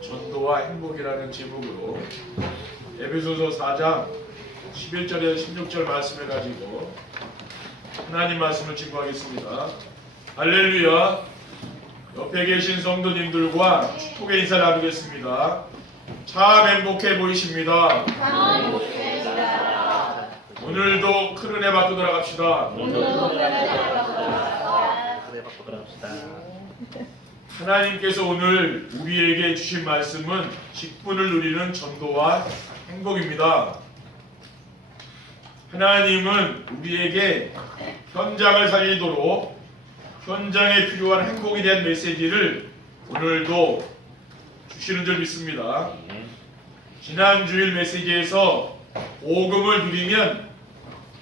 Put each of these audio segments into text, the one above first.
전도와 행복이라는 제목으로 에베소서 4장 11절에서 16절 말씀을 가지고 하나님 말씀을 증거하겠습니다. 할렐루야. 옆에 계신 성도님들과 축복의 인사를 나누겠습니다. 참 행복해 보이십니다. 오늘도 큰 은혜 받고 돌아갑시다. 은혜 받고 들어갑시다. 하나님께서 오늘 우리에게 주신 말씀은 직분을 누리는 전도와 행복입니다. 하나님은 우리에게 현장을 살리도록 현장에 필요한 행복에 대한 메시지를 오늘도 주시는 줄 믿습니다. 네. 지난 주일 메시지에서 복음을 누리면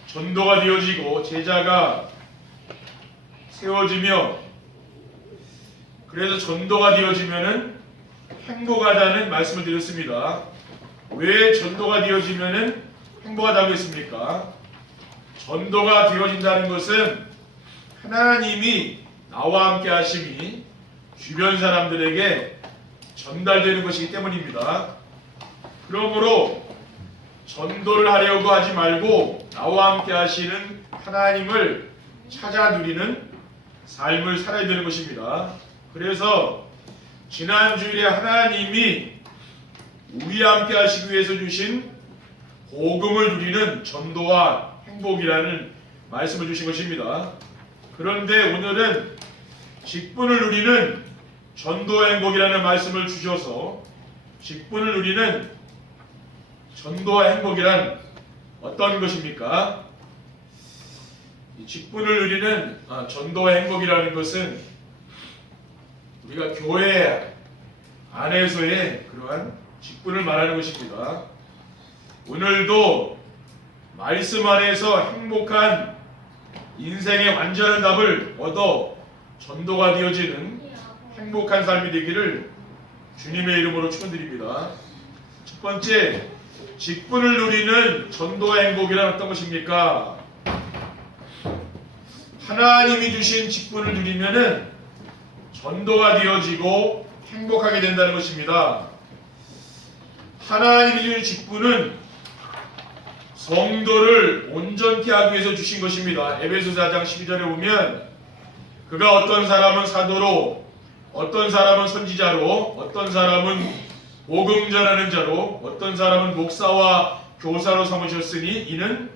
전도가 되어지고 제자가 세워지며 그래서 전도가 되어지면은 행복하다는 말씀을 드렸습니다. 왜 전도가 되어지면은 행복하다고 했습니까? 전도가 되어진다는 것은 하나님이 나와 함께 하심이 주변 사람들에게 전달되는 것이기 때문입니다. 그러므로 전도를 하려고 하지 말고 나와 함께 하시는 하나님을 찾아 누리는 삶을 살아야 되는 것입니다. 그래서 지난 주일에 하나님이 우리와 함께 하시기 위해서 주신 복음을 누리는 전도와 행복이라는 말씀을 주신 것입니다. 그런데 오늘은 직분을 누리는 전도와 행복이라는 말씀을 주셔서 직분을 누리는 전도와 행복이란 어떤 것입니까? 이 직분을 누리는 아, 전도와 행복이라는 것은 우리가 교회 안에서의 그러한 직분을 말하는 것입니다. 오늘도 말씀 안에서 행복한 인생의 완전한 답을 얻어 전도가 되어지는 행복한 삶이 되기를 주님의 이름으로 축원드립니다. 첫 번째, 직분을 누리는 전도와 행복이란 어떤 것입니까? 하나님이 주신 직분을 누리면은 전도가 되어지고 행복하게 된다는 것입니다. 하나님이 주신 직분은 성도를 온전케 하기 위해서 주신 것입니다. 에베소 4장 12절에 보면 그가 어떤 사람은 사도로 어떤 사람은 선지자로 어떤 사람은 복음 전하는 자로 어떤 사람은 목사와 교사로 삼으셨으니 이는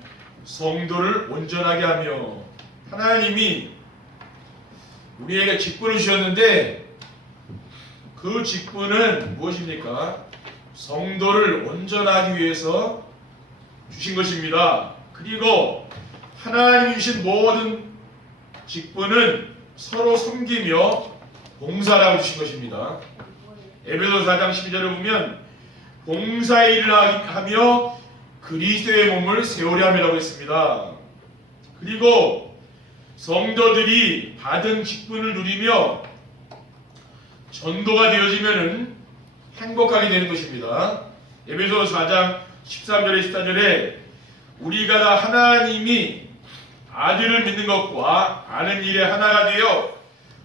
성도를 온전하게 하며 하나님이 우리에게 직분을 주셨는데 그 직분은 무엇입니까? 성도를 온전하기 위해서 주신 것입니다. 그리고 하나님이 주신 모든 직분은 서로 섬기며 봉사라고 주신 것입니다. 에베소 4장 12절에 보면 봉사의 일을 하며 그리스도의 몸을 세우려 함이라고 했습니다. 그리고 성도들이 받은 직분을 누리며 전도가 되어지면은 행복하게 되는 것입니다. 에베소 4장 13절에 14절에 우리가 다 하나님이 아들을 믿는 것과 아는 일에 하나가 되어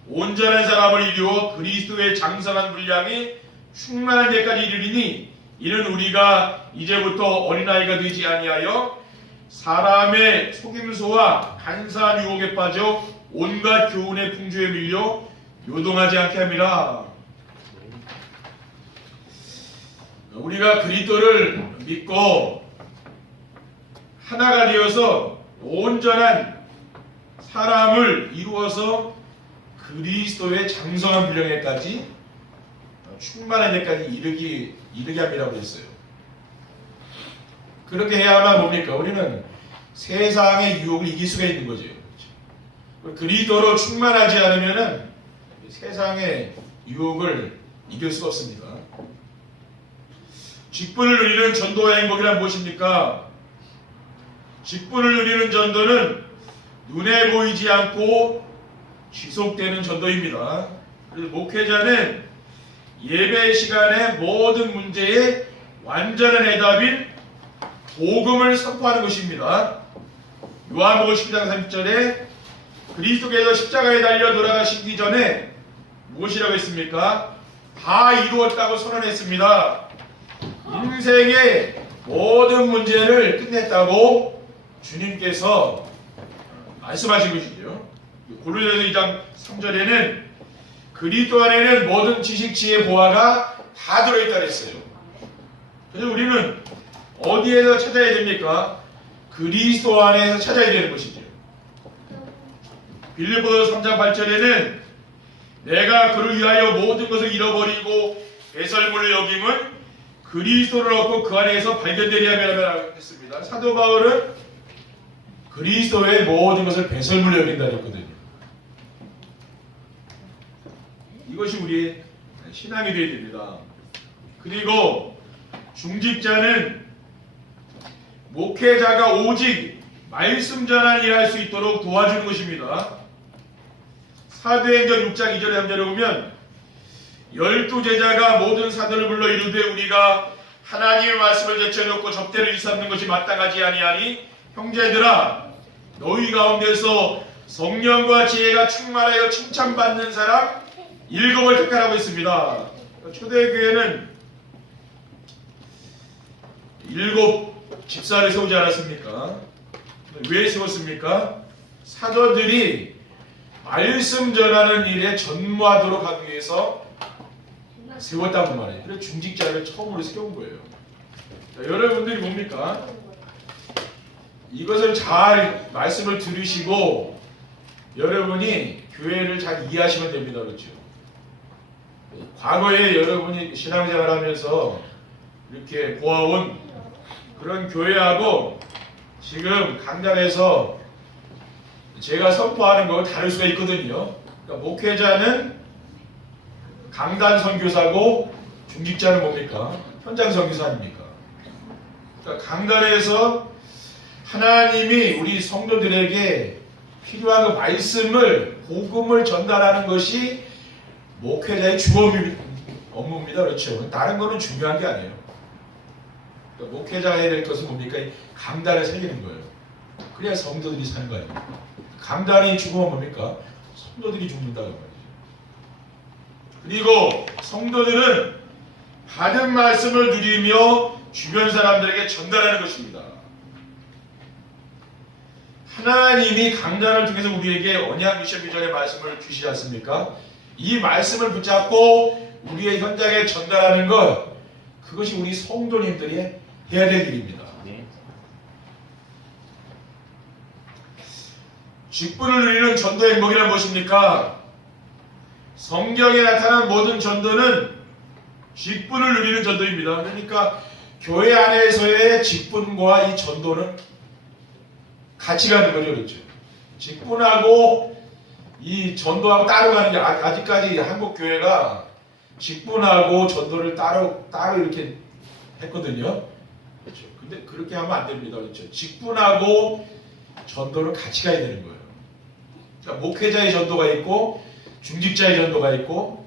온전한 사람을 이루어 그리스도의 장성한 분량이 충만한 데까지 이르리니 이는 우리가 이제부터 어린아이가 되지 아니하여 사람의 속임수와 간사한 유혹에 빠져 온갖 교훈의 풍조에 밀려 요동하지 않게 함이라. 우리가 그리스도를 믿고 하나가 되어서 온전한 사람을 이루어서 그리스도의 장성한 분량에까지 충만한 데까지 이르기 이르게 함이라고 했어요. 그렇게 해야만 뭡니까? 우리는 세상의 유혹을 이길 수가 있는 거죠. 그리스도로 충만하지 않으면은 세상의 유혹을 이길 수가 없습니다. 직분을 누리는 전도와 행복이란 무엇입니까? 직분을 누리는 전도는 눈에 보이지 않고 지속되는 전도입니다. 그래서 목회자는 예배 시간에 모든 문제에 완전한 해답인 복음을 선포하는 것입니다. 요한복음 12장 30절에 그리스도께서 십자가에 달려 돌아가시기 전에 무엇이라고 했습니까? 다 이루었다고 선언했습니다. 인생의 모든 문제를 끝냈다고 주님께서 말씀하신 것이죠. 고린도서 2장 3절에는 그리스도 안에는 모든 지식, 지혜, 보화가 다 들어있다 그랬어요. 그래서 우리는 어디에서 찾아야 됩니까? 그리스도 안에서 찾아야 되는 것이죠. 빌립보서 3장 8절에는 내가 그를 위하여 모든 것을 잃어버리고 배설물을 여김은 그리스도를 얻고 그 안에서 발견되리 하면 했습니다. 사도 바울은 그리스도의 모든 것을 배설물로 여긴다 그랬거든요. 이것이 우리의 신앙이 되어야 됩니다. 그리고 중직자는 목회자가 오직 말씀 전환 일할 수 있도록 도와주는 것입니다. 사도행전 6장 2절에 3절에 보면 열두 제자가 모든 사도를 불러 이르되 우리가 하나님의 말씀을 제쳐놓고 접대를 일삼는 것이 마땅하지 아니하니 형제들아 너희 가운데서 성령과 지혜가 충만하여 칭찬받는 사람 일곱을 택하라고 했습니다. 초대교회는 일곱 집사를 세우지 않았습니까? 왜 세웠습니까? 사도들이 말씀 전하는 일에 전무하도록 하기 위해서 세웠다고 말해요. 그래서 중직자를 처음으로 세운 거예요. 자, 여러분들이 뭡니까? 이것을 잘 말씀을 들으시고 여러분이 교회를 잘 이해하시면 됩니다. 그렇죠? 과거에 여러분이 신앙생활 하면서 이렇게 보아온 그런 교회하고 지금 강단에서 제가 선포하는 거 다를 수가 있거든요. 그러니까 목회자는 강단 선교사고 중직자는 뭡니까? 현장 선교사 아닙니까? 그러니까 강단에서 하나님이 우리 성도들에게 필요한 그 말씀을 복음을 전달하는 것이 목회자의 주 업무- 업무입니다. 그렇죠. 다른 거는 중요한 게 아니에요. 그러니까 목회자가 해야 될 것은 뭡니까? 이 강단을 살리는 거예요. 그래야 성도들이 사는 거 아닙니까? 강단이 죽으면 뭡니까? 성도들이 죽는다는 말이죠. 그리고 성도들은 받은 말씀을 누리며 주변 사람들에게 전달하는 것입니다. 하나님이 강단을 통해서 우리에게 언약 미션 비전의 말씀을 주시지 않습니까? 이 말씀을 붙잡고 우리의 현장에 전달하는 것 그것이 우리 성도님들이 해야 될 일입니다. 직분을 누리는 전도의 행복이란 무엇입니까? 성경에 나타난 모든 전도는 직분을 누리는 전도입니다. 그러니까 교회 안에서의 직분과 이 전도는 같이 가는 거죠, 그렇죠? 직분하고 이 전도하고 따로 가는 게 아- 아직까지 한국 교회가 직분하고 전도를 따로 따로 이렇게 했거든요. 그렇죠. 근데 그렇게 하면 안 됩니다, 그렇죠? 직분하고 전도는 같이 가야 되는 거예요. 그러니까 목회자의 전도가 있고 중직자의 전도가 있고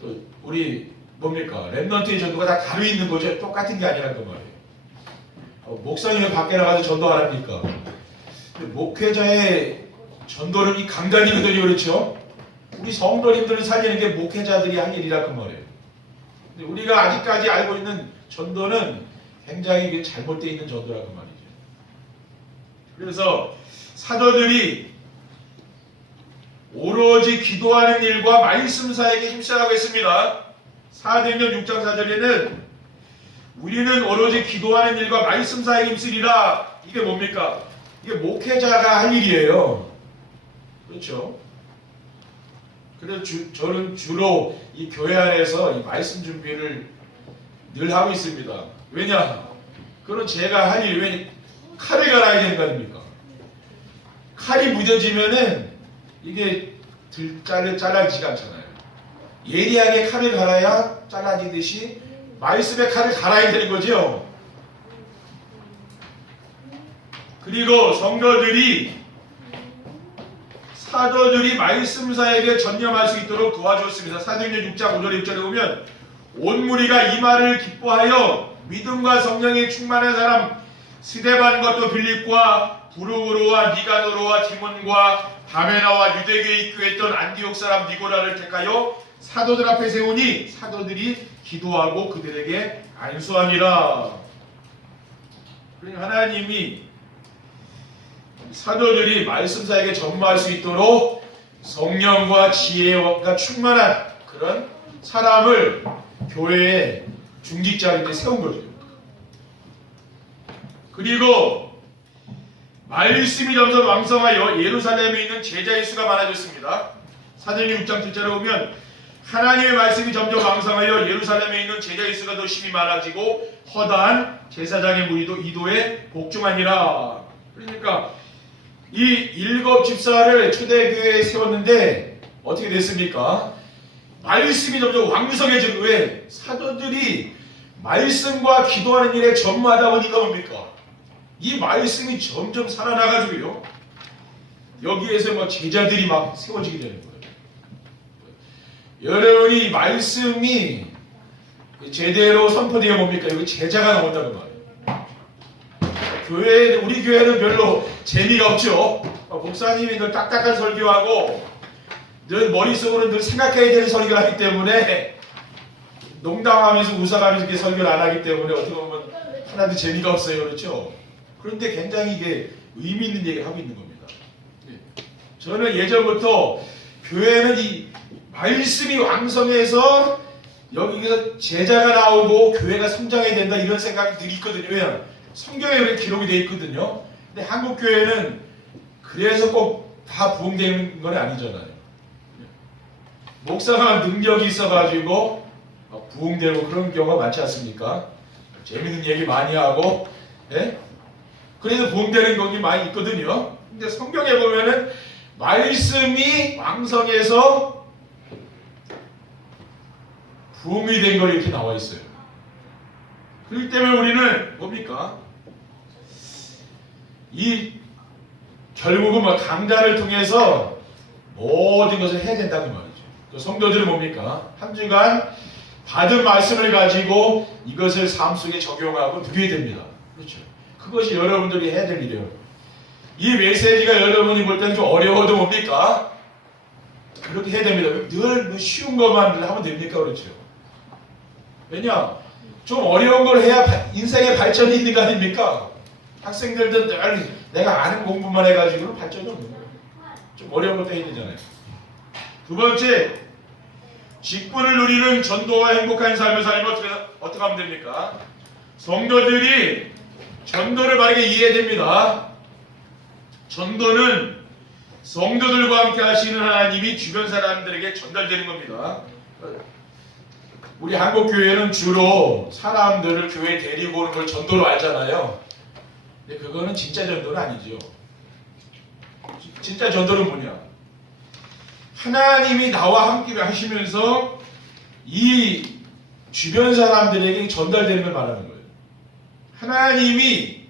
또 우리 뭡니까 랩넌트의 전도가 다 다르 있는 거죠. 똑같은 게 아니라는 거 말이에요. 어, 목사님이 밖에 나가서 전도 안 합니까? 목회자의 전도는 이 강단이거든요, 그렇죠? 우리 성도님들을 살리는 게 목회자들이 할 일이라고 말이에요. 근데 우리가 아직까지 알고 있는 전도는 굉장히 잘못되어 있는 전도라고 말이죠. 그래서 사도들이 오로지 기도하는 일과 말씀 사에게 힘쓰라고 했습니다. 사도행전 6장 4절에는 우리는 오로지 기도하는 일과 말씀 사에게 힘쓰리라. 이게 뭡니까? 이게 목회자가 할 일이에요. 그렇죠? 그래서 주- 저는 주로 이 교회 안에서 이 말씀 준비를 늘 하고 있습니다. 왜냐? 그건 제가 할 일, 왜 칼을 갈아야 되는 거 아닙니까? 칼이 무뎌지면은 이게 들, 잘려, 잘라지가 않잖아요. 예리하게 칼을 갈아야 잘라지듯이 말씀의 칼을 갈아야 되는 거죠. 그리고 성도들이 사도들이 말씀사에게 전념할 수 있도록 도와주었습니다. 사도행전 6장 5절 6절에 보면 온 무리가 이 말을 기뻐하여 믿음과 성령에 충만한 사람 스데반과 또 빌립과 부르그로와 니가노로와 디몬과 바메나와 유대교에 입교했던 안디옥 사람 니고라를 택하여 사도들 앞에 세우니 사도들이 기도하고 그들에게 안수함이라. 그러니까 하나님이 사도들이 말씀사에게 전무할 수 있도록 성령과 지혜와 충만한 그런 사람을 교회의 중직자한테 세운 거죠. 그리고 말씀이 점점 왕성하여 예루살렘에 있는 제자의 수가 많아졌습니다. 사도행 6장 7절에 보면 하나님의 말씀이 점점 왕성하여 예루살렘에 있는 제자의 수가 더 심히 많아지고 허다한 제사장의 무리도 이도에 복종하니라. 그러니까 이 일곱 집사를 초대교회에 세웠는데 어떻게 됐습니까? 말씀이 점점 왕성해진 후에 사도들이 말씀과 기도하는 일에 전무하다 보니까 뭡니까? 이 말씀이 점점 살아나가지고요. 여기에서 뭐 제자들이 막 세워지게 되는 거예요. 여러분이 이 말씀이 제대로 선포되어 뭡니까? 여기 제자가 나온다는 말이에요. 교회 우리 교회는 별로 재미가 없죠. 어, 목사님이 늘 딱딱한 설교하고 늘 머릿속으로 늘 생각해야 되는 설교를 하기 때문에 농담하면서 웃어가면서 이렇게 설교를 안 하기 때문에 어떻게 보면 하나도 재미가 없어요. 그렇죠? 그런데 굉장히 이게 의미 있는 얘기를 하고 있는 겁니다. 예. 저는 예전부터 교회는 이 말씀이 왕성해서 여기서 제자가 나오고 교회가 성장해야 된다 이런 생각이 늘 있거든요. 왜냐? 성경에 그렇게 기록이 돼 있거든요. 근데 한국 교회는 그래서 꼭 다 부흥되는 건 아니잖아요. 목사가 능력이 있어가지고 부흥되고 그런 경우가 많지 않습니까? 재밌는 얘기 많이 하고, 예? 그래서 부흥되는 경우가 많이 있거든요. 근데 성경에 보면은 말씀이 왕성해서 부흥이 된걸 이렇게 나와 있어요. 그렇기 때문에 우리는 뭡니까? 이 결국은 뭐 강좌를 통해서 모든 것을 해야 된다는 말이죠. 또 성도들은 뭡니까? 한 주간 받은 말씀을 가지고 이것을 삶 속에 적용하고 누려야 됩니다. 그렇죠. 그것이 여러분들이 해야 될 일이에요. 이 메시지가 여러분이 볼 때는 좀 어려워도 뭡니까? 그렇게 해야 됩니다. 늘 쉬운 것만 하면 됩니까? 그렇죠. 왜냐? 좀 어려운 걸 해야 바- 인생의 발전이 있는 거 아닙니까? 학생들도 늘 내가 아는 공부만 해가지고는 발전이 없는 거예요. 좀 어려운 것도 해야 되잖아요. 두 번째, 직분을 누리는 전도와 행복한 삶을 살면 어떻게, 어떻게 하면 됩니까? 성도들이 전도를 바르게 이해해야 됩니다. 전도는 성도들과 함께 하시는 하나님이 주변 사람들에게 전달되는 겁니다. 우리 한국 교회는 주로 사람들을 교회에 데리고 오는 걸 전도로 알잖아요. 근데 그거는 진짜 전도는 아니죠. 지- 진짜 전도는 뭐냐? 하나님이 나와 함께 하시면서 이 주변 사람들에게 전달되는 걸 말하는 거예요. 하나님이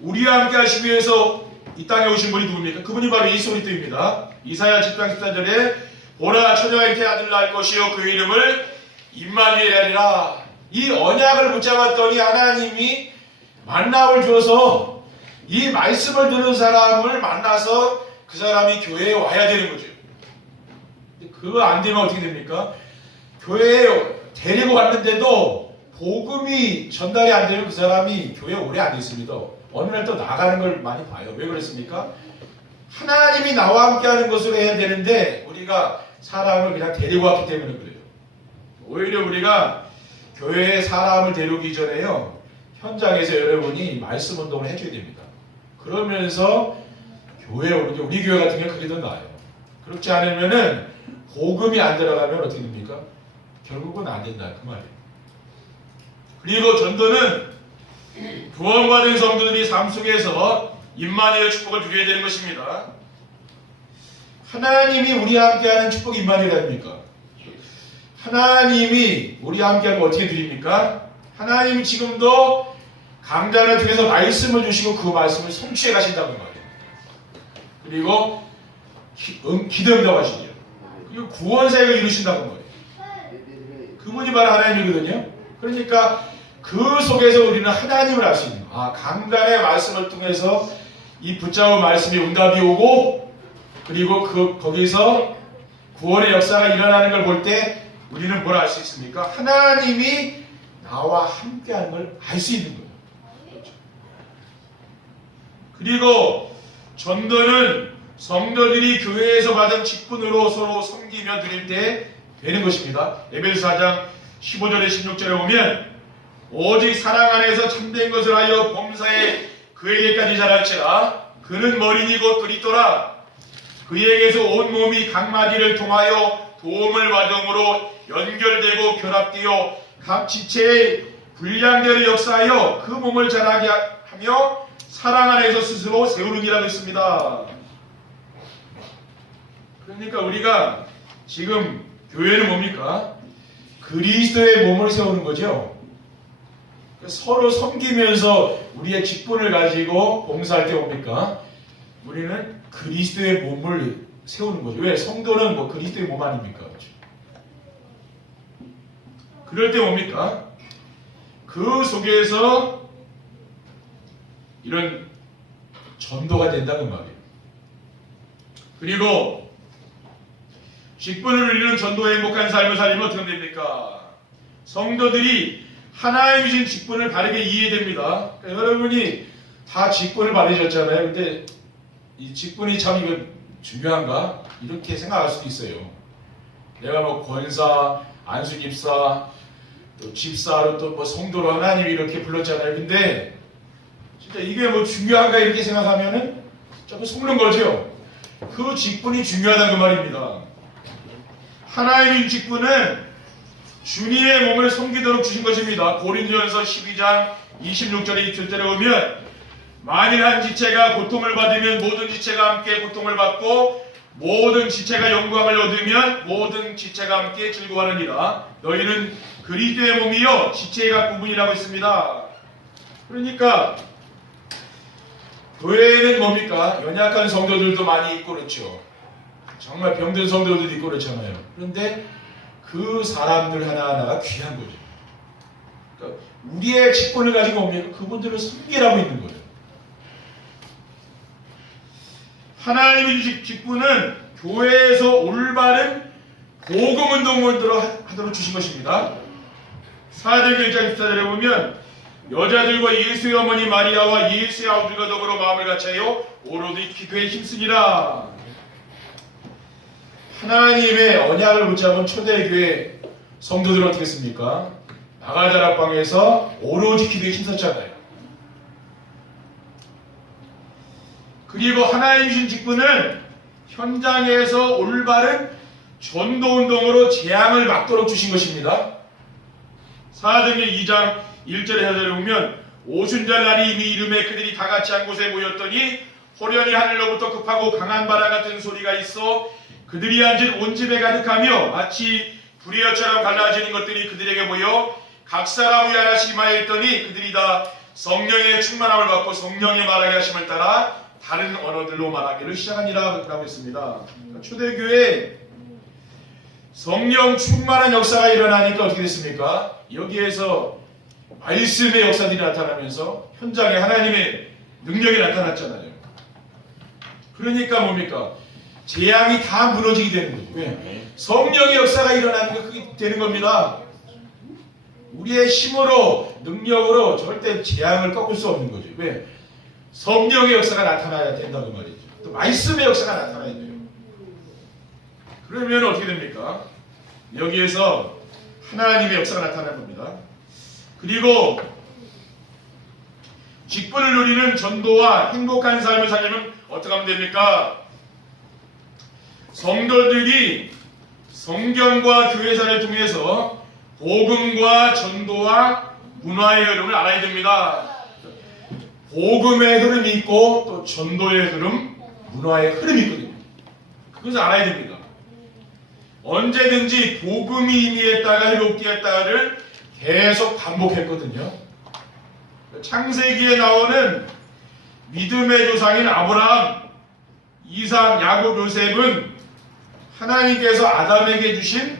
우리와 함께 하시기 위해서 이 땅에 오신 분이 누굽니까? 그분이 바로 그리스도입니다. 이사야 10장 14절에 보라 처녀가 잉태 아들 낳을 것이요 그 이름을 임마누엘이라 이 언약을 붙잡았더니 하나님이 만남을 줘서 이 말씀을 듣는 사람을 만나서 그 사람이 교회에 와야 되는 거죠. 그거 안 되면 어떻게 됩니까? 교회에 데리고 왔는데도 복음이 전달이 안 되면 그 사람이 교회에 오래 안 있습니다. 어느 날 또 나가는 걸 많이 봐요. 왜 그랬습니까? 하나님이 나와 함께 하는 것으로 해야 되는데 우리가 사람을 그냥 데리고 왔기 때문에 그래요. 오히려 우리가 교회에 사람을 데려오기 전에요. 현장에서 여러분이 말씀 운동을 해줘야 됩니다. 그러면서 교회에 오는 게 우리 교회 같은 경우 그게 더 나아요. 그렇지 않으면은 복음이 안 들어가면 어떻게 됩니까? 결국은 안 된다 그 말이에요. 그리고 전도는 구원받은 성도들이 삶 속에서 임마누엘 축복을 누려야 되는 것입니다. 하나님이 우리와 함께하는 축복 임마누엘 아닙니까? 하나님이 우리와 함께하는 거 어떻게 드립니까? 하나님이 지금도 강단을 통해서 말씀을 주시고 그 말씀을 성취해 가신다는 거예요. 그리고 기, 음, 기도응답 하시죠. 그리고 구원사역을 이루신다는 거예요. 그분이 바로 하나님이거든요. 그러니까 그 속에서 우리는 하나님을 알 수 있는 거예요. 아, 강단의 말씀을 통해서 이 붙잡은 말씀이 응답이 오고 그리고 그 거기서 구원의 역사가 일어나는 걸 볼 때 우리는 뭘 알 수 있습니까? 하나님이 나와 함께하는 걸 알 수 있는 거예요. 그리고 전도는 성도들이 교회에서 받은 직분으로 서로 섬기며 드릴 때 되는 것입니다. 에베소 4장 15절에 16절에 보면 오직 사랑 안에서 참된 것을 하여 범사에 그에게까지 자랄지라 그는 머리니 곧 그리스도라 그에게서 온 몸이 각 마디를 통하여 도움을 받음으로 연결되고 결합되어 각 지체의 분량대로 역사하여 그 몸을 자라게 하며 사랑 안에서 스스로 세우는이라고 했습니다. 그러니까 우리가 지금 교회는 뭡니까? 그리스도의 몸을 세우는 거죠. 서로 섬기면서 우리의 직분을 가지고 봉사할 때 뭡니까? 우리는 그리스도의 몸을 세우는 거죠. 왜? 성도는 뭐 그리스도의 몸 아닙니까? 그렇죠? 그럴 때 뭡니까? 그 속에서 이런 전도가 된다는 말이에요. 그리고 직분을 누리는 전도의 행복한 삶을 살리면 어떻게 됩니까? 성도들이 하나님 주신 직분을 바르게 이해됩니다. 그러니까 여러분이 다 직분을 받으셨잖아요. 근데 이 직분이 참 이거 중요한가? 이렇게 생각할 수도 있어요. 내가 뭐 권사, 안수집사, 또 집사로 또 뭐 성도로 하나님 이렇게 불렀잖아요. 근데 진짜 이게 뭐 중요한가 이렇게 생각하면은 조금 속는 거죠. 그 직분이 중요하다는 그 말입니다. 하나님의 직분은 주님의 몸을 섬기도록 주신 것입니다. 고린도전서 12장 26절에 27절에 보면 만일 한 지체가 고통을 받으면 모든 지체가 함께 고통을 받고 모든 지체가 영광을 얻으면 모든 지체가 함께 즐거워하느니라. 너희는 그리스도의 몸이요 지체의 각 부분이라고 했습니다. 그러니까 교회에는 뭡니까? 연약한 성도들도 많이 있고 그렇죠. 정말 병든 성도들도 있고 그렇잖아요. 그런데 그 사람들 하나하나가 귀한 거죠. 그러니까 우리의 직분을 가지고 오면 그분들을 섬기라고 있는 거예요. 하나님의 주신 직분은 교회에서 올바른 복음 운동을 하도록 주신 것입니다. 1장 14절에 보면 여자들과 예수의 어머니 마리아와 예수의 아우들과 더불어 마음을 같이 하여 오로지 기도에 힘쓰니라. 하나님의 언약을 붙잡은 초대교회 성도들은 어떻게 했습니까? 나갈다락방에서 오로지 기도에 힘썼잖아요. 그리고 하나님 주신 직분은 현장에서 올바른 전도운동으로 재앙을 막도록 주신 것입니다. 사도행전 2장 1절에 해설에 보면 오순절 날이 이미 이름에 그들이 다 같이 한 곳에 모였더니 호련히 하늘로부터 급하고 강한 바람 같은 소리가 있어 그들이 앉은 온 집에 가득하며 마치 불의어처럼 갈라지는 것들이 그들에게 보여 각 사람이 하나씩 말했더니 그들이 다 성령의 충만함을 받고 성령의 말하게 하심을 따라 다른 언어들로 말하기를 시작하니라 라고 했습니다. 초대교회 성령 충만한 역사가 일어나니까 어떻게 됐습니까? 여기에서 말씀의 역사들이 나타나면서 현장에 하나님의 능력이 나타났잖아요. 그러니까 뭡니까? 재앙이 다 무너지게 되는 거죠. 왜? 성령의 역사가 일어나는 거 그게 되는 겁니다. 우리의 힘으로 능력으로 절대 재앙을 꺾을 수 없는 거죠. 왜? 성령의 역사가 나타나야 된다는 말이죠. 또 말씀의 역사가 나타나야 돼요. 그러면 어떻게 됩니까? 여기에서 하나님의 역사가 나타나는 겁니다. 그리고 직분을 누리는 전도와 행복한 삶을 살려면 어떻게 하면 됩니까? 성도들이 성경과 교회사를 통해서 복음과 전도와 문화의 흐름을 알아야 됩니다. 복음의 흐름이 있고 또 전도의 흐름, 문화의 흐름이 있거든요. 그것을 알아야 됩니다. 언제든지 복음이 임의했다가 회복되었다를 계속 반복했거든요. 창세기에 나오는 믿음의 조상인 아브라함, 이삭, 야곱, 요셉은 하나님께서 아담에게 주신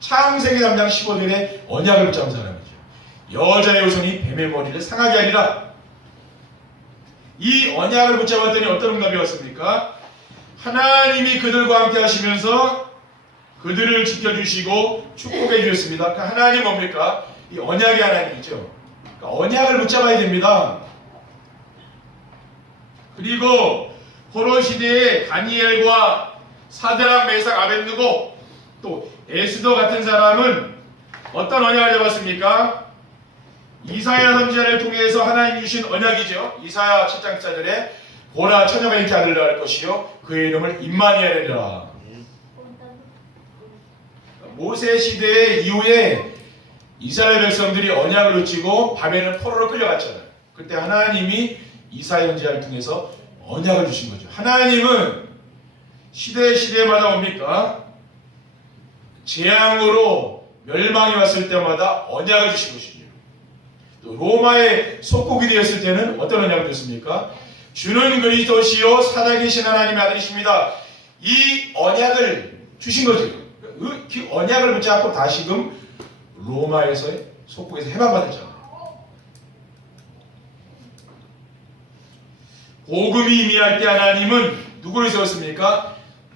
창세기 3장 15절에 언약을 붙잡은 사람이죠. 여자의 후손이 뱀의 머리를 상하게 하리라. 이 언약을 붙잡았더니 어떤 응답이 왔습니까? 하나님이 그들과 함께 하시면서 그들을 지켜주시고 축복해 주셨습니다. 그러니까 하나님 뭡니까? 이 언약의 하나님이죠. 그러니까 언약을 붙잡아야 됩니다. 그리고 포로 시대에 다니엘과 사드락 메삭 아벤누고 또 에스더 같은 사람은 어떤 언약을 잡았습니까? 이사야 선지자를 통해서 하나님 주신 언약이죠. 이사야 7장 4절에 고라 처녀가 있게 아들을 낳을 것이요 그의 이름을 임마니엘이라. 모세 시대 이후에 이스라엘 백성들이 언약을 놓치고 바벨론 포로로 끌려갔잖아요. 그때 하나님이 이사야 선지자를 통해서 언약을 주신 거죠. 하나님은 시대 시대마다 뭡니까? 재앙으로 멸망이 왔을 때마다 언약을 주신 것입니다. 또 로마의 속국이 되었을 때는 어떤 언약을 줬습니까? 주는 그리스도시요 살아계신 하나님의 아들이십니다. 이 언약을 주신 거죠. 그 언약을 붙잡고 다시금 로마에서의 속국에서 해방받았잖아요. 복음이 임의할 때 하나님은 누구를 세웠습니까?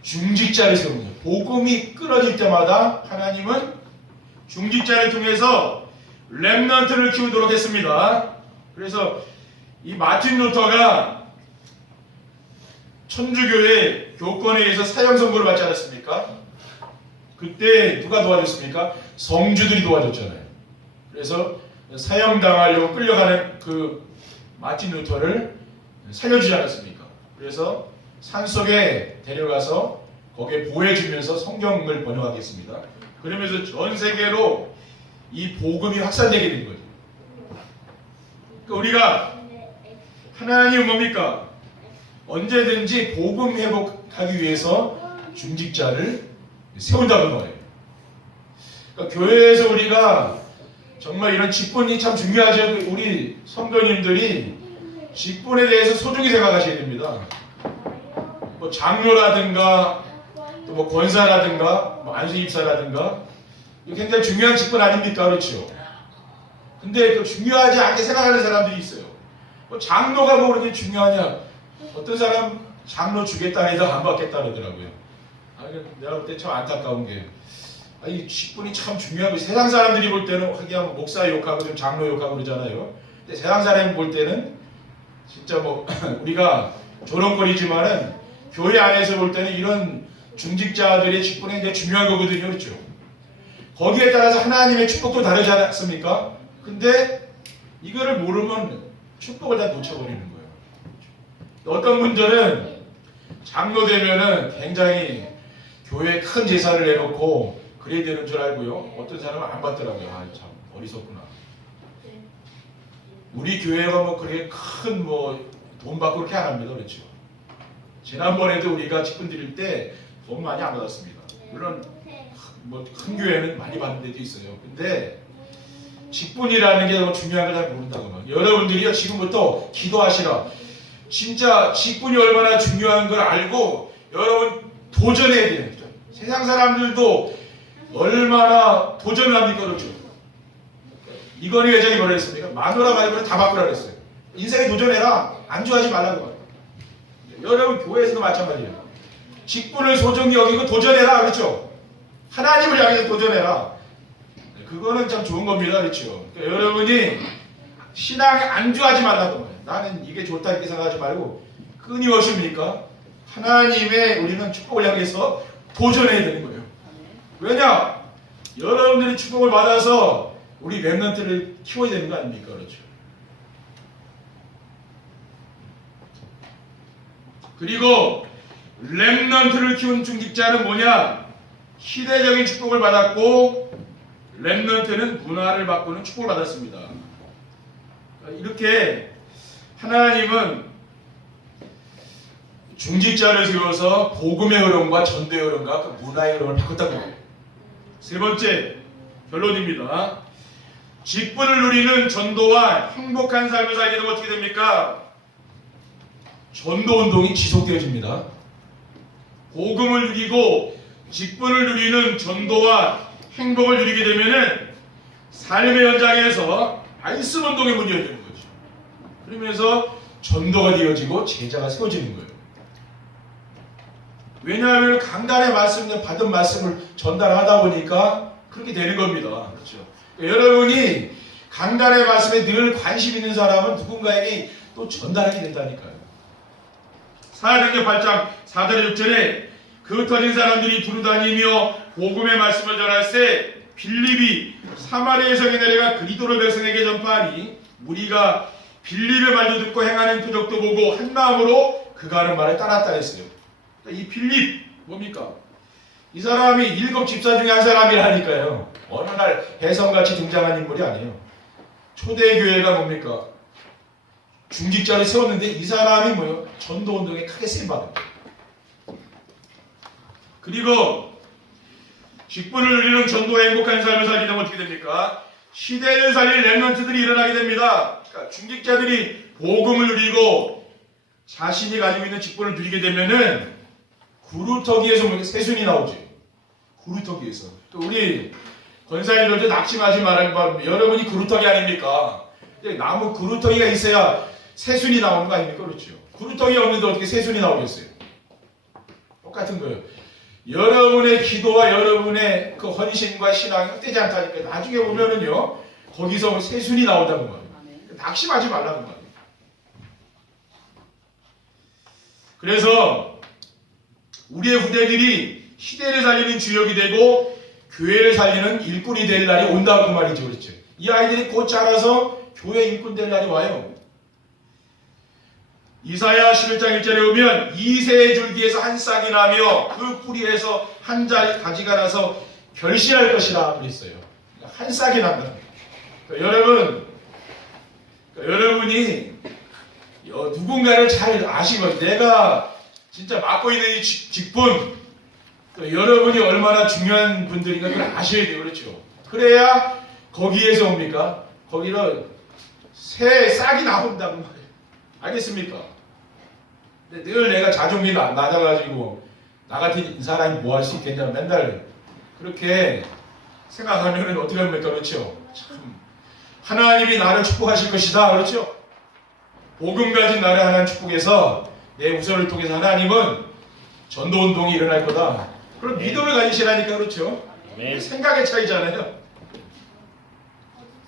중직자를 세운 거예요. 복음이 끊어질 때마다 하나님은 중직자를 통해서 렘넌트를 키우도록 했습니다. 그래서 이 마틴 루터가 천주교의 교권에 의해서 사형 선고를 받지 않았습니까? 그때 누가 도와줬습니까? 성주들이 도와줬잖아요. 그래서 사형 당하려고 끌려가는 그 마틴 루터를 살려주지 않았습니까? 그래서 산속에 데려가서 거기에 보호해주면서 성경을 번역하겠습니다. 그러면서 전 세계로 이 복음이 확산되게 된 거죠. 그러니까 우리가 하나님은 뭡니까? 언제든지 복음 회복하기 위해서 중직자를 세운다는 거예요. 그러니까 교회에서 우리가 정말 이런 직분이 참 중요하죠. 우리 성도님들이 직분에 대해서 소중히 생각하셔야 됩니다. 뭐 장로라든가 또 뭐 권사라든가 뭐 안수 입사라든가 이거 굉장히 중요한 직분 아닙니까? 그렇죠? 근데 그 중요하지 않게 생각하는 사람들이 있어요. 뭐 장로가 뭐 그렇게 중요하냐? 어떤 사람 장로 주겠다 해도 안 받겠다 그러더라고요. 아, 내가 볼때참 안타까운 게 아니 직분이 참 중요한 거 세상 사람들이 볼 때는 그냥 목사 욕하고 좀 장로 욕하고 그러잖아요. 근데 세상 사람이 볼 때는 진짜 뭐 우리가 조롱거리지만은 교회 안에서 볼 때는 이런 중직자들의 직분이 굉장히 중요한 거거든요. 그렇죠? 거기에 따라서 하나님의 축복도 다르지 않습니까? 근데 이거를 모르면 축복을 다 놓쳐버리는 거예요. 어떤 분들은 장로 되면은 굉장히 교회에 큰 제사를 내놓고 그래야 되는 줄 알고요. 어떤 사람은 안 받더라고요. 아, 참 어리석구나. 우리 교회가 뭐 그렇게 큰 뭐 돈 받고 그렇게 안 합니다. 그렇죠? 지난번에도 우리가 직분 드릴 때 돈 많이 안 받았습니다. 물론 뭐큰 교회는 많이 받는 데도 있어요. 근데 직분이라는 게 너무 중요한 걸 잘 모른다고 막. 여러분들이요 지금부터 기도하시라. 진짜 직분이 얼마나 중요한 걸 알고 여러분 도전해야 돼요. 세상 사람들도 얼마나 도전을 합니까 그렇죠? 이건희 회장이 뭐라 했습니까? 마누라 말고는 다 바꾸라 그랬어요. 인생에 도전해라. 안주하지 말라고. 여러분 교회에서도 마찬가지예요. 직분을 소중히 여기고 도전해라 그렇죠? 하나님을 향해서 도전해라. 그거는 참 좋은 겁니다 그렇죠? 그러니까 여러분이 신앙에 안주하지 말라고 말해요. 나는 이게 좋다 이렇게 생각하지 말고 끊임없습니까? 하나님의 우리는 축복을 향해서 도전해야 되는 거예요. 왜냐? 여러분들이 축복을 받아서 우리 랩런트를 키워야 되는 거 아닙니까? 그렇죠. 그리고 랩런트를 키운 중직자는 뭐냐? 시대적인 축복을 받았고 랩런트는 문화를 바꾸는 축복을 받았습니다. 이렇게 하나님은 중직자를 세워서 복음의 흐름과 전도의 흐름과 그 문화의 흐름을 바꿨다는 거예요. 세 번째 결론입니다. 직분을 누리는 전도와 행복한 삶을 살게 되면 어떻게 됩니까? 전도 운동이 지속되어집니다. 복음을 누리고 직분을 누리는 전도와 행복을 누리게 되면은 삶의 현장에서 말씀 운동의 문이 열리는 거죠. 그러면서 전도가 되어지고 제자가 세워지는 거예요. 왜냐하면 강단의 말씀을 받은 말씀을 전달하다 보니까 그렇게 되는 겁니다. 그렇죠. 여러분이 강단의 말씀에 늘 관심 있는 사람은 누군가에게 또 전달하게 된다니까요. 사도행전 8장 4절 6절에 그 흩어진 사람들이 두루다니며 복음의 말씀을 전할 때 빌립이 사마리아 성에 내려가 그리도를 백성에게 전파하니 무리가 빌립의 말도 듣고 행하는 표적도 보고 한 마음으로 그가 하는 말에 따랐다 했어요. 이 빌립 뭡니까? 이 사람이 일곱 집사 중에 한 사람이라니까요. 어느 날 해성같이 등장한 인물이 아니에요. 초대교회가 뭡니까? 중직자를 세웠는데 이 사람이 뭐예요? 전도 운동에 크게 쓰임 받은 거예요. 그리고 직분을 누리는 전도의 행복한 삶을 살게 되면 어떻게 됩니까? 시대를 살릴 랩런트들이 일어나게 됩니다. 그러니까 중직자들이 복음을 누리고 자신이 가지고 있는 직분을 누리게 되면은 구루터기에서 뭐 새순이 나오지. 구루터기에서. 또 우리 권사님들도 낙심하지 말아요. 뭐 여러분이 구루터기 아닙니까? 근데 나무 구루터기가 있어야 새순이 나오는 거 아닙니까? 그렇죠. 구루터기 없는데 어떻게 새순이 나오겠어요? 똑같은 거예요. 여러분의 기도와 여러분의 그 헌신과 신앙이 헛되지 않다니까 나중에 보면은요 거기서 새순이 나온다는 거예요. 낙심하지 말라는 거예요. 그래서 우리의 후대들이 시대를 살리는 주역이 되고 교회를 살리는 일꾼이 될 날이 온다고 말이죠. 그렇죠. 이 아이들이 곧 자라서 교회 일꾼 될 날이 와요. 이사야 11장 1절에 보면 이새의 줄기에서 한 싹이 나며 그 뿌리에서 한 자, 가지가 나서 결실할 것이라 그랬어요. 그러니까 한 싹이 난다. 그러니까 여러분, 그러니까 여러분이 어, 누군가를 잘 아시면 내가 진짜 맡고 있는 이 직- 직분 또 여러분이 얼마나 중요한 분들인가 그걸 아셔야 돼요. 그렇죠. 그래야 거기에서 옵니까? 거기는 새 싹이 나온다고 말이에요. 알겠습니까? 근데 늘 내가 자존심이 나- 낮아가지고 나 같은 사람이 뭐 할 수 있겠냐 맨날 그렇게 생각하면 어떻게 합니까? 그렇죠. 참 하나님이 나를 축복하실 것이다. 그렇죠. 복음 가진 나를 하나님 축복해서 내 우선을 통해서 하나님은 전도 운동이 일어날 거다. 그런 믿음을 가지시라니까 그렇죠. 아멘. 생각의 차이잖아요.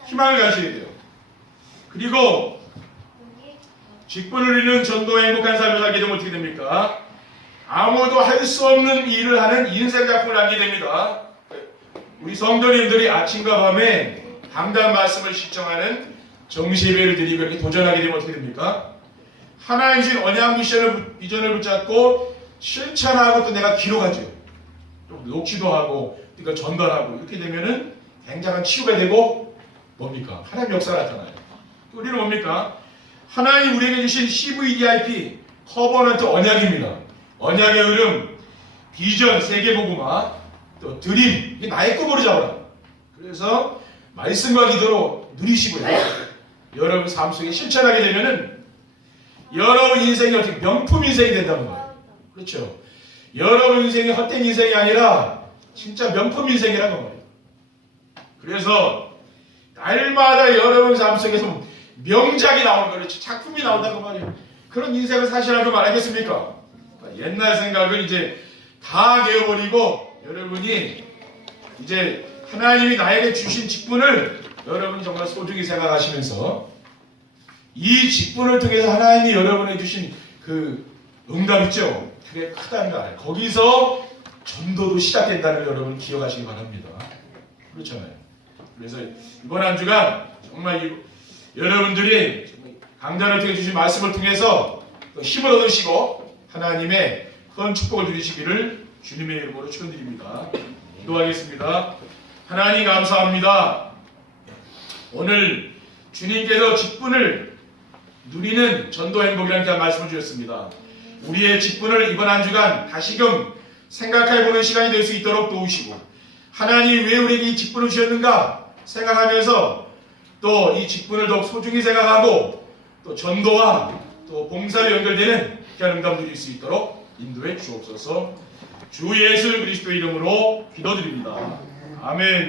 희망을 가져야 돼요. 그리고 직분을 누리는 전도의 행복한 삶을 살게 되면 어떻게 됩니까? 아무도 할 수 없는 일을 하는 인생 작품을 남게 됩니다. 우리 성도님들이 아침과 밤에 강단 말씀을 시청하는 정시예배를 드리고 이렇게 도전하게 되면 어떻게 됩니까? 하나님 주신 언약 미션을 비전을 붙잡고 실천하고 또 내가 기록하죠. 또 녹취도 하고 그러니까 전달하고 이렇게 되면은 굉장한 치유가 되고 뭡니까? 하나님 나타나요. 또 우리는 뭡니까? 하나님 우리에게 주신 CVDIP 커버넌트 언약입니다. 언약의 흐름, 비전, 세계복음화, 또 드림, 이게 나의 꿈으로 잡아라. 그래서 말씀과 기도로 누리시고요. 여러분 삶 속에 실천하게 되면은 여러분 인생이 어떻게 명품 인생이 된다는 거예요. 그렇죠. 여러분 인생이 헛된 인생이 아니라 진짜 명품 인생이라는 거예요. 그래서 날마다 여러분 삶 속에서 명작이 나오는 거예요. 작품이 나온다고 말이에요. 그런 인생을 사시라고 말하겠습니까? 옛날 생각을 이제 다 내어버리고 여러분이 이제 하나님이 나에게 주신 직분을 여러분이 정말 소중히 생각하시면서 이 직분을 통해서 하나님이 여러분에게 주신 그 응답 있죠? 그게 크다는 거 알아요. 거기서 전도도 시작된다는 걸 여러분 기억하시기 바랍니다. 그렇잖아요. 그래서 이번 한 주간 정말 이- 여러분들이 강단을 통해 주신 말씀을 통해서 또 힘을 얻으시고 하나님의 큰 축복을 누리시기를 주님의 이름으로 축원드립니다. 기도하겠습니다. 하나님 감사합니다. 오늘 주님께서 직분을 누리는 전도 행복이라는 말씀을 주셨습니다. 우리의 직분을 이번 한 주간 다시금 생각해보는 시간이 될 수 있도록 도우시고 하나님 왜 우리에게 이 직분을 주셨는가 생각하면서 또 이 직분을 더욱 소중히 생각하고 또 전도와 또 봉사로 연결되는 귀한 응답 누릴 수 있도록 인도해 주옵소서 주 예수 그리스도 이름으로 기도드립니다. 아멘